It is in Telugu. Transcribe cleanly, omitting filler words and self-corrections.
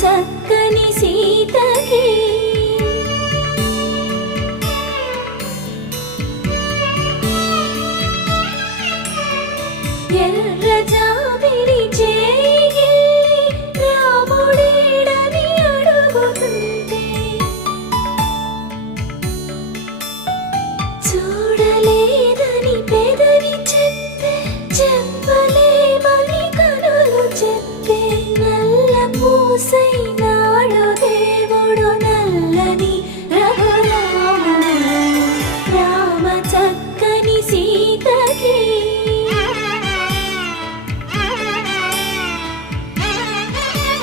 చక్కని సీతకి ఎర్ర జాబిలి చేయి రాముడేడని అడుగుతుంటే చూడలేదని పెదవి చెప్పే చెప్పలేమని కనులు చెప్పే నల్ల పూసైన